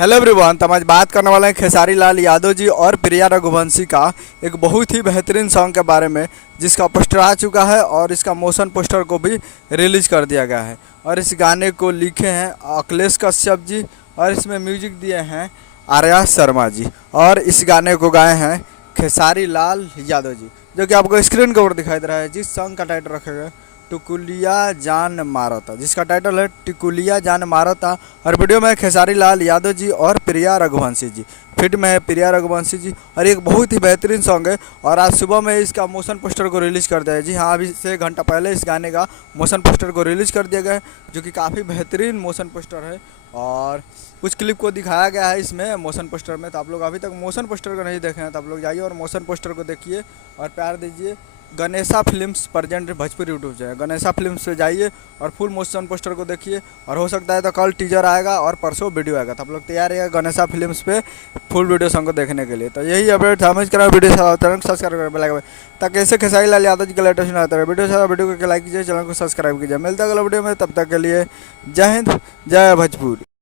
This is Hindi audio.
Hello everyone. तो हम आज बात करने वाले हैं खेसारी लाल यादव जी और प्रिया रघुवंशी का एक बहुत ही बेहतरीन सॉन्ग के बारे में, जिसका पोस्टर आ चुका है और इसका मोशन पोस्टर को भी रिलीज कर दिया गया है। और इस गाने को लिखे हैं अखिलेश कश्यप जी और इसमें म्यूजिक दिए हैं आर्या शर्मा जी और इस गाने को गाए हैं खेसारी लाल यादव जी, जो कि आपको स्क्रीन के ऊपर दिखाई दे रहा है। जिस सॉन्ग का टाइटल रखा गया टिकुलिया जान मारता, जिसका टाइटल है टिकुलिया जान मारता। और वीडियो में खेसारी लाल यादव जी और प्रिया रघुवंशी जी, फिट में है प्रिया रघुवंशी जी। और एक बहुत ही बेहतरीन सॉन्ग है और आज सुबह में इसका मोशन पोस्टर को रिलीज़ कर दिया है। जी हाँ, अभी से 1 घंटा पहले इस गाने का मोशन पोस्टर को रिलीज़ कर दिया गया है, जो कि काफ़ी बेहतरीन मोशन पोस्टर है। और कुछ क्लिप को दिखाया गया है इसमें मोशन पोस्टर में। तो आप लोग अभी तक मोशन पोस्टर को नहीं देखे हैं तो आप लोग जाइए और मोशन पोस्टर को देखिए और प्यार दीजिए। Ganesha films present Bhojpuri YouTube channel Ganesha films पे जाइए और फुल मोशन पोस्टर को देखिए। और हो सकता है तो कल टीजर आएगा और परसों वीडियो आएगा, तो आप लोग तैयार रहिएगा गणेशा फिल्म्स पे फुल वीडियो सॉन्ग को देखने के लिए। तो यही अपडेट था। करा वीडियो चैनल को सब्सक्राइब कर बेल ताकि ऐसे खेसारी लाल यादव जी का लेटेस्ट आता है। वीडियो को लाइक कीजिए, चैनल को सब्सक्राइब कीजिए। मिलता है अगला वीडियो में, तब तक के लिए जय हिंद, जय भोजपुरी।